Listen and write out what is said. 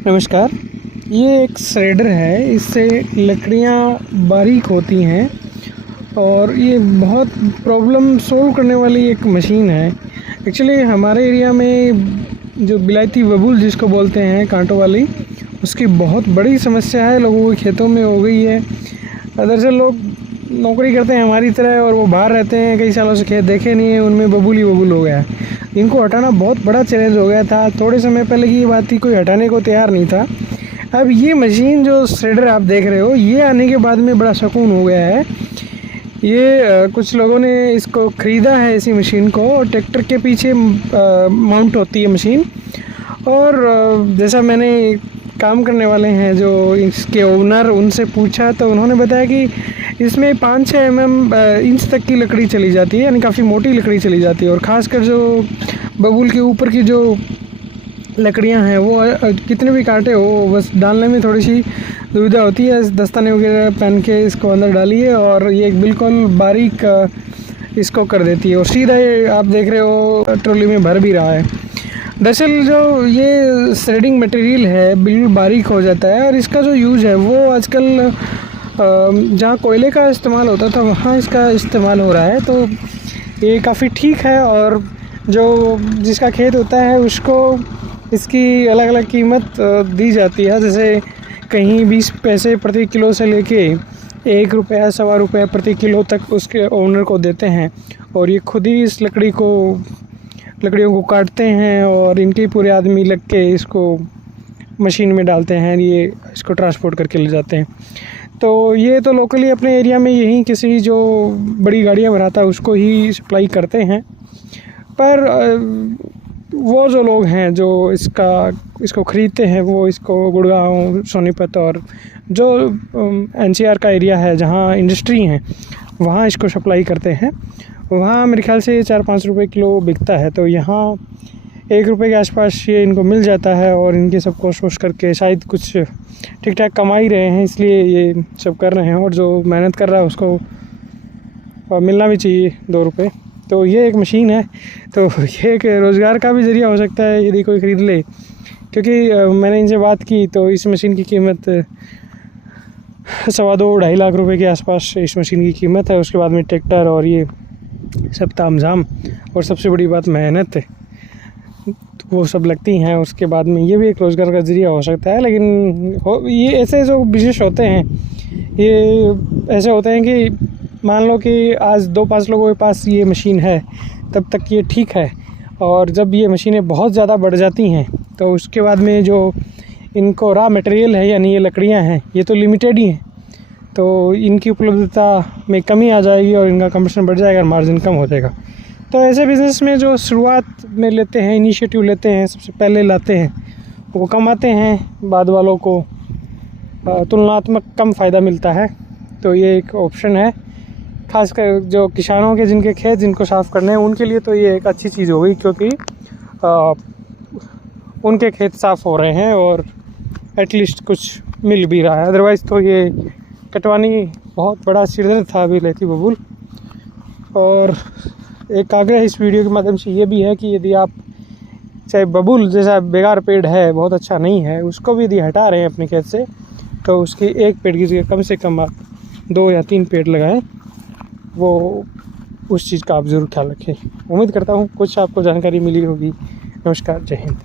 नमस्कार। ये एक श्रेडर है। इससे लकड़ियाँ बारीक होती हैं और ये बहुत प्रॉब्लम सोल्व करने वाली एक मशीन है। एक्चुअली हमारे एरिया में जो बिलायती बबूल जिसको बोलते हैं कांटों वाली, उसकी बहुत बड़ी समस्या है, लोगों के खेतों में हो गई है। दरअसल लोग नौकरी करते हैं हमारी तरह और वो बाहर रहते हैं, कई सालों से खेत देखे नहीं है, उनमें बबूल ही बबूल हो गया है। इनको हटाना बहुत बड़ा चैलेंज हो गया था। थोड़े समय पहले की ये बात थी, कोई हटाने को तैयार नहीं था। अब ये मशीन जो श्रेडर आप देख रहे हो, ये आने के बाद में बड़ा सुकून हो गया है। ये कुछ लोगों ने इसको ख़रीदा है, इसी मशीन को, और ट्रैक्टर के पीछे माउंट होती है मशीन। और जैसा मैंने काम करने वाले हैं जो इसके ओनर, उनसे पूछा तो उन्होंने बताया कि इसमें 5-6 इंच तक की लकड़ी चली जाती है, यानी काफ़ी मोटी लकड़ी चली जाती है। और ख़ासकर जो बबूल के ऊपर की जो लकड़ियां हैं वो कितने भी कांटे हो, बस डालने में थोड़ी सी दुविधा होती है। दस्ताने वगैरह पहन के इसको अंदर डालिए और ये बिल्कुल बारीक इसको कर देती है। और सीधा ये आप देख रहे हो ट्रॉली में भर भी रहा है। दरअसल जो ये श्रेडिंग मटेरियल है बिल्कुल बारीक हो जाता है। और इसका जो यूज़ है वो आजकल जहाँ कोयले का इस्तेमाल होता था वहाँ इसका इस्तेमाल हो रहा है, तो ये काफ़ी ठीक है। और जो जिसका खेत होता है उसको इसकी अलग अलग कीमत दी जाती है। जैसे कहीं 20 पैसे प्रति किलो से लेके 1 रुपया, सवा रुपया प्रति किलो तक उसके ओनर को देते हैं। और ये खुद ही इस लकड़ियों को काटते हैं और इनके पूरे आदमी लग के इसको मशीन में डालते हैं, ये इसको ट्रांसपोर्ट करके ले जाते हैं। तो ये तो लोकली अपने एरिया में यहीं किसी जो बड़ी गाड़ियाँ बनाता है उसको ही सप्लाई करते हैं। पर वो जो लोग हैं जो इसको ख़रीदते हैं वो इसको गुड़गांव, सोनीपत और जो NCR का एरिया है जहाँ इंडस्ट्री हैं वहाँ इसको सप्लाई करते हैं। वहाँ मेरे ख्याल से 4-5 रुपये किलो बिकता है, तो यहाँ 1 रुपये के आसपास ये इनको मिल जाता है। और इनके सब कोशिश करके शायद कुछ ठीक ठाक कमा ही रहे हैं, इसलिए ये सब कर रहे हैं। और जो मेहनत कर रहा है उसको मिलना भी चाहिए 2 रुपये। तो ये एक मशीन है, तो ये एक रोज़गार का भी ज़रिया हो सकता है यदि कोई ख़रीद ले। क्योंकि मैंने इनसे बात की तो इस मशीन की कीमत 2.25 लाख रुपए के आसपास इस मशीन की कीमत है। उसके बाद में ट्रैक्टर और ये सब तामझाम और सबसे बड़ी बात मेहनत है, तो वो सब लगती हैं। उसके बाद में ये भी एक रोज़गार का ज़रिया हो सकता है। लेकिन ये ऐसे जो बिज़नेस होते हैं ये ऐसे होते हैं कि मान लो कि आज 2-5 लोगों के पास ये मशीन है तब तक ये ठीक है। और जब ये मशीनें बहुत ज़्यादा बढ़ जाती हैं तो उसके बाद में जो इनको रॉ मटेरियल है यानी ये लकड़ियाँ हैं ये तो लिमिटेड ही हैं, तो इनकी उपलब्धता में कमी आ जाएगी और इनका कंपटीशन बढ़ जाएगा और मार्जिन कम हो जाएगा। तो ऐसे बिज़नेस में जो शुरुआत में लेते हैं, इनिशिएटिव लेते हैं, सबसे पहले लाते हैं, वो कमाते हैं, बाद वालों को तुलनात्मक कम फ़ायदा मिलता है। तो ये एक ऑप्शन है, खासकर जो किसानों के जिनके खेत जिनको साफ़ करने हैं उनके लिए तो ये एक अच्छी चीज़ हो गई, क्योंकि उनके खेत साफ़ हो रहे हैं और एटलीस्ट कुछ मिल भी रहा है। अदरवाइज़ तो ये कटवानी बहुत बड़ा सिरदर्द था बिलायती बबूल। और एक आग्रह इस वीडियो के माध्यम से ये भी है कि यदि आप चाहे बबूल जैसा बेकार पेड़ है, बहुत अच्छा नहीं है, उसको भी यदि हटा रहे हैं अपने खेत से, तो उसकी एक पेड़ की जगह कम से कम आप 2 या 3 पेड़ लगाएं। वो उस चीज़ का आप ज़रूर ख्याल रखें। उम्मीद करता हूँ कुछ आपको जानकारी मिली होगी। नमस्कार, जय हिंद।